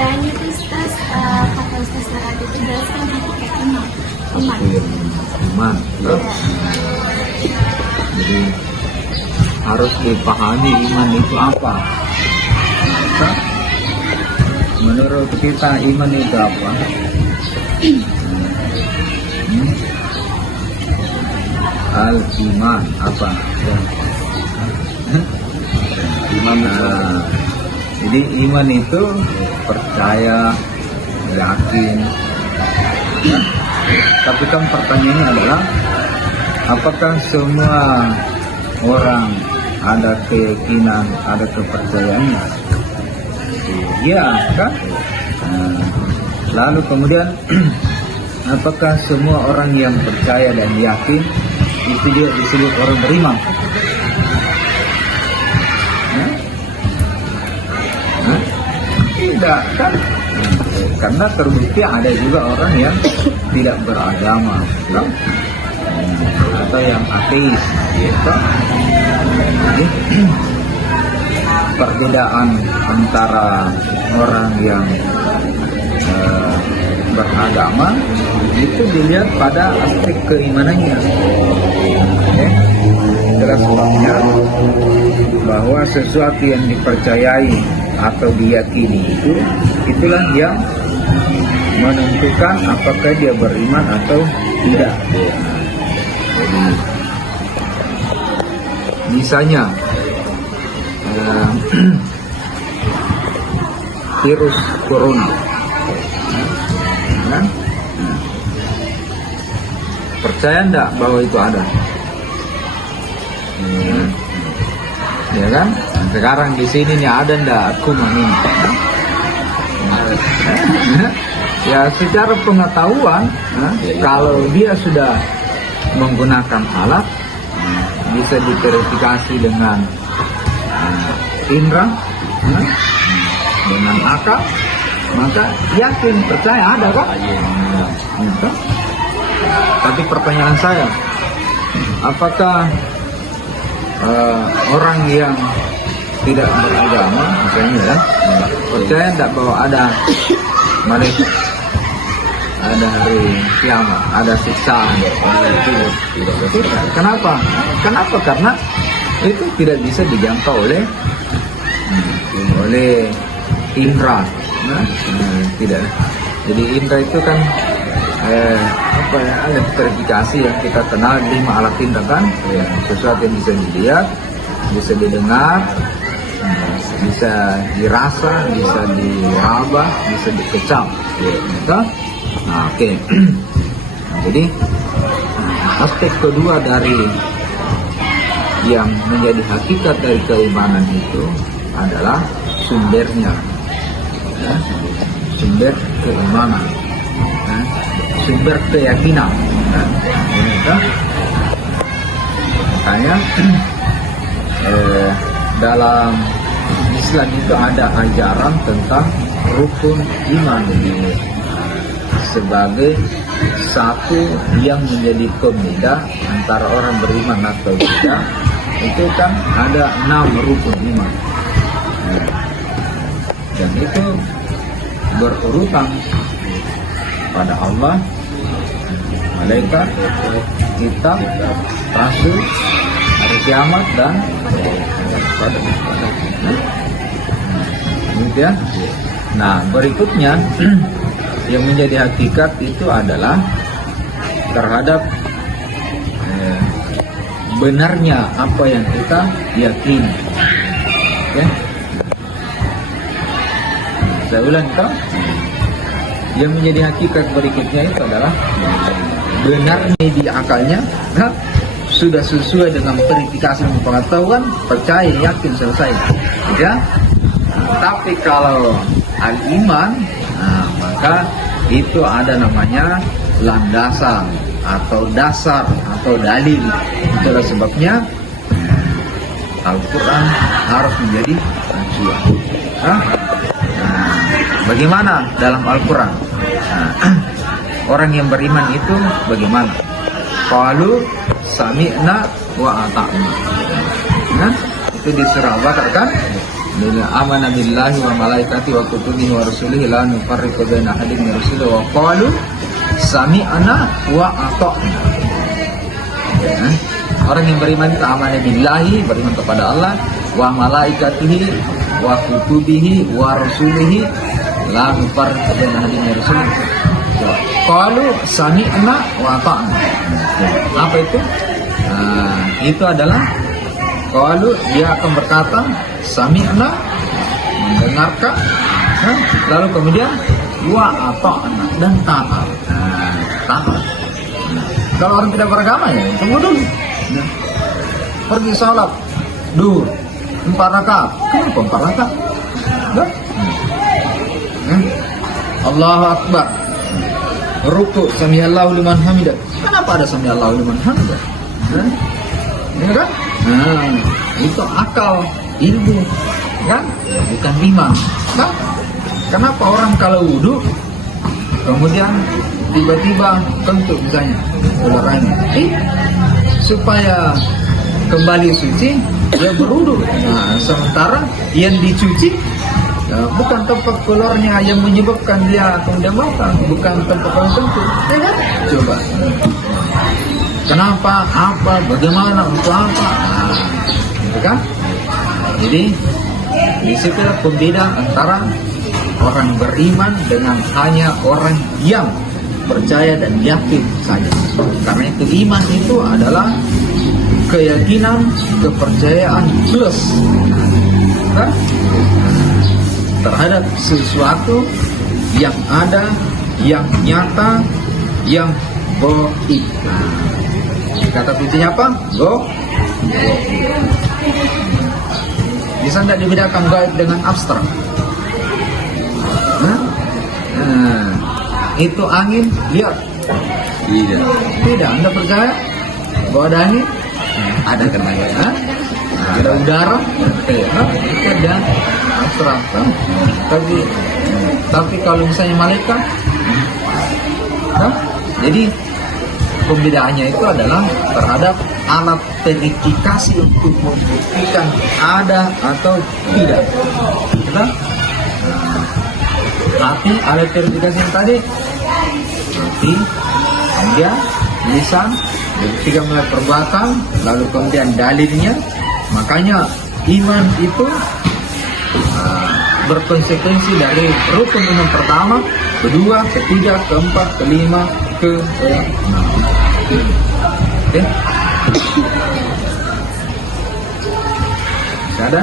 kepercayaannya itu Ustaz, kata Ustaz Arad itu jelaskan hakikat iman. Iman. Iman. Ya. Jadi harus dipahami iman itu apa. Nah, menurut kita iman itu apa? Al-iman apa? Iman. Jadi iman itu percaya, yakin. Nah, tapi kan pertanyaannya adalah apakah semua orang ada keyakinan, ada kepercayaannya? Iya kan? Lalu kemudian apakah semua orang yang percaya dan yakin itu juga disebut orang beriman? Tidak kan? Karena terbukti ada juga orang yang tidak beragama, kan? Atau yang ateis, gitu. Jadi perbedaan antara orang yang beragama itu dilihat pada aspek keimanannya. Itulah sebabnya bahwa sesuatu yang dipercayai atau diyakini itulah yang menentukan apakah dia beriman atau tidak. Jadi, misalnya virus corona, kan? Percaya enggak bahwa itu ada? Ya kan? Sekarang di sini nih ada enggak kuman ini? Ya secara pengetahuan, kalau dia sudah menggunakan alat, bisa diverifikasi dengan indra, dengan akal, maka yakin percaya ada kok. Tapi pertanyaan saya, apakah orang yang tidak beragama, misalnya ya, percaya tidak bahwa ada malaikat, ada hari kiamat, ada siksaan? Tidak. Kenapa? Karena itu tidak bisa dijangkau oleh indra. Tidak. Jadi indra itu kan ada verifikasi yang kita kenal 5 alat indra kan, sesuatu yang bisa dilihat, bisa didengar, bisa dirasa, bisa diraba, bisa dikecap. Nah, oke. Jadi aspek kedua dari yang menjadi hakikat dari keimanan itu adalah sumbernya, sumber keimanan, sumber keyakinan. Makanya dalam Islam itu ada ajaran tentang rukun iman sebagai satu yang menjadi pembeda antara orang beriman atau tidak. Itu kan ada 6 rukun iman, dan itu berurutan pada Allah, malaikat, kitab, rasul, hari kiamat, dan pada kemudian. Nah, berikutnya yang menjadi hakikat itu adalah terhadap benarnya apa yang kita yakini. Ya. Saya ulang kan? Yang menjadi hakikat berikutnya itu adalah benarnya di akalnya, sudah sesuai dengan verifikasi dan pengetahuan, percaya, yakin, selesai. Ya. Tapi kalau al-iman, maka itu ada namanya landasan atau dasar atau dalil. Itulah sebabnya Al-Quran harus menjadi acuan. Bagaimana dalam Al-Quran? Orang yang beriman itu bagaimana? Qalu sami'na wa ata'na. Itu di surah Al-Baqarah kan? amana billahi wa malaikati wa kutubihi wa rusulihi la nufarriqu baina ahadin min rusulihi wa qalu sami'na wa ata'na. Ya. Orang yang beriman itu amana billahi, beriman kepada Allah, wa malaikatihi wa kutubihi wa rusulihi la nufarriqu baina ahadin min rusulihi. Qalu sami'na wa ata'na. Apa itu? Itu adalah qalu, dia akan berkata sami'na, mendengarkan, lalu kemudian wa ata'na, dan taat. Taat. Kalau orang tidak beragama ya tunggu dulu. Pergi salat duhur 4 rakaat. Kenapa 4 rakaat? Allahu Akbar. Ruku samiallahu liman hamidah. Kenapa ada samiallahu liman hamidah? Ya kan? Itu akal, ilmu, kan? Bukan iman. Kan? Kenapa orang kalau wudhu kemudian tiba-tiba kentut misalnya belakangnya, supaya kembali suci dia berwudhu. Sementara yang dicuci bukan tempat keluarnya yang menyebabkan dia kemudian matang, bukan tempat kentut. Ya kan? Coba. Kenapa? Apa? Bagaimana? Untuk apa? Gitu kan? Jadi disitulah pembeda antara orang beriman dengan hanya orang yang percaya dan yakin saja. Karena itu iman itu adalah keyakinan, kepercayaan plus terhadap sesuatu yang ada, yang nyata, yang goib. Kata kuncinya apa? Goib. Bisa tidak dibedakan gaib dengan abstrak? Itu angin, lihat? Tidak. Anda percaya bahwa ada angin? Ada kenanya. Ada udara? Ada abstrak. Tapi kalau misalnya malaikat, jadi pembedaannya itu adalah terhadap alat verifikasi untuk membuktikan ada atau tidak. Hati, alat verifikasi yang tadi, hati, kemudian lisan, dibuktikan melalui perbuatan, lalu kemudian dalilnya. Makanya iman itu berkonsekuensi dari rukun iman pertama, kedua, ketiga, keempat, kelima, keenam. Oke? Ada?